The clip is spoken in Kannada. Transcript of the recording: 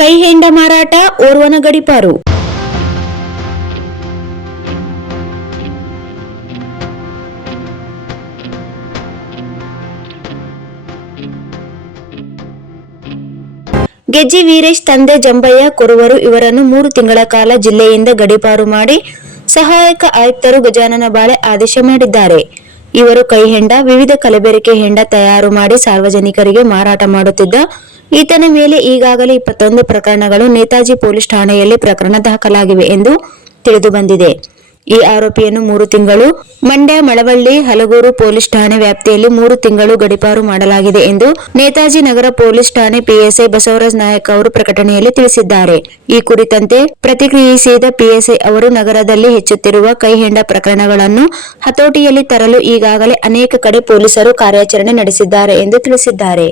ಕೈಹೆಂಡ ಮಾರಾಟ, ಓರ್ವನ ಗಡೀಪಾರು. ಗೆಜ್ಜಿ ವೀರೇಶ್ ತಂದೆ ಜಂಬಯ್ಯ ಕೊರವರು ಇವರನ್ನು 3 ತಿಂಗಳ ಕಾಲ ಜಿಲ್ಲೆಯಿಂದ ಗಡೀಪಾರು ಮಾಡಿ ಸಹಾಯಕ ಆಯುಕ್ತರು ಗಜಾನನ ಬಾಳೆ ಆದೇಶ ಮಾಡಿದ್ದಾರೆ. ಇವರು ಕೈಹೆಂಡ, ವಿವಿಧ ಕಲಬೆರಕೆ ಹೆಂಡ ತಯಾರು ಮಾಡಿ ಸಾರ್ವಜನಿಕರಿಗೆ ಮಾರಾಟ ಮಾಡುತ್ತಿದ್ದ ಈತನ ಮೇಲೆ ಈಗಾಗಲೇ 21 ಪ್ರಕರಣಗಳು ನೇತಾಜಿ ಪೊಲೀಸ್ ಠಾಣೆಯಲ್ಲಿ ಪ್ರಕರಣ ದಾಖಲಾಗಿವೆ ಎಂದು ತಿಳಿದುಬಂದಿದೆ. ಈ ಆರೋಪಿಯನ್ನು 3 ತಿಂಗಳು ಮಂಡ್ಯ, ಮಳವಳ್ಳಿ, ಹಲಗೂರು ಪೊಲೀಸ್ ಠಾಣೆ ವ್ಯಾಪ್ತಿಯಲ್ಲಿ 3 ತಿಂಗಳು ಗಡೀಪಾರು ಮಾಡಲಾಗಿದೆ ಎಂದು ನೇತಾಜಿ ನಗರ ಪೊಲೀಸ್ ಠಾಣೆ ಪಿಎಸ್ಐ ಬಸವರಾಜ್ ನಾಯಕ್ ಅವರು ಪ್ರಕಟಣೆಯಲ್ಲಿ ತಿಳಿಸಿದ್ದಾರೆ. ಈ ಕುರಿತಂತೆ ಪ್ರತಿಕ್ರಿಯಿಸಿದ ಪಿಎಸ್ಐ ಅವರು, ನಗರದಲ್ಲಿ ಹೆಚ್ಚುತ್ತಿರುವ ಕೈಹೆಂಡ ಪ್ರಕರಣಗಳನ್ನು ಹತೋಟಿಯಲ್ಲಿ ತರಲು ಈಗಾಗಲೇ ಅನೇಕ ಕಡೆ ಪೊಲೀಸರು ಕಾರ್ಯಾಚರಣೆ ನಡೆಸಿದ್ದಾರೆ ಎಂದು ತಿಳಿಸಿದ್ದಾರೆ.